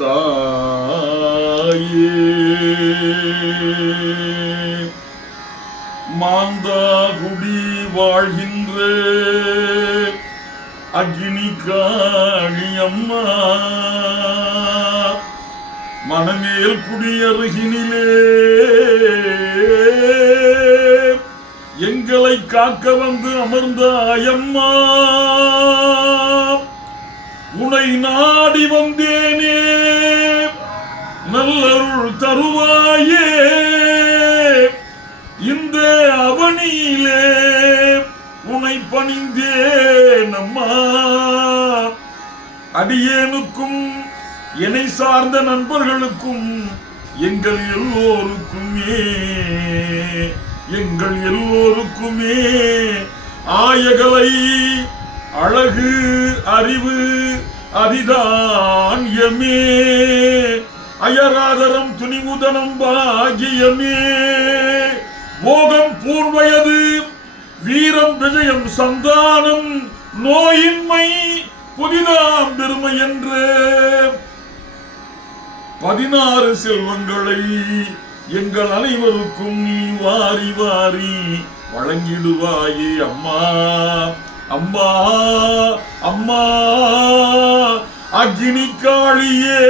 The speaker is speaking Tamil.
தாயே மாந்தாகுடி வாழ்கின்ற அக்னி காளி அம்மா மனமேல் குடியருகினிலே எங்களை காக்க வந்து அமர்ந்த அயம்மா உனை நாடி வந்தேனே நல்லருள் தருவாயே இந்த அவனியிலே உனை பணிந்தேன் அம்மா அடியேனுக்கும் என்னை சார்ந்த நண்பர்களுக்கும் எங்கள் எல்லோருக்குமே ஆயகலை அழகு அறிவு அதிதான்யமே அயராதரம் துணிவுதனம் பாகியமே போகம் பூர்வயது வீரம் விஜயம் சந்தானம் நோயின்மை புதிதாம் பெருமை என்று 16 செல்வங்களை எங்கள் அனைவருக்கும் நீ வாரி வாரி வழங்கிடுவாயே அம்மா அம்மா அம்மா அக்னி காளியே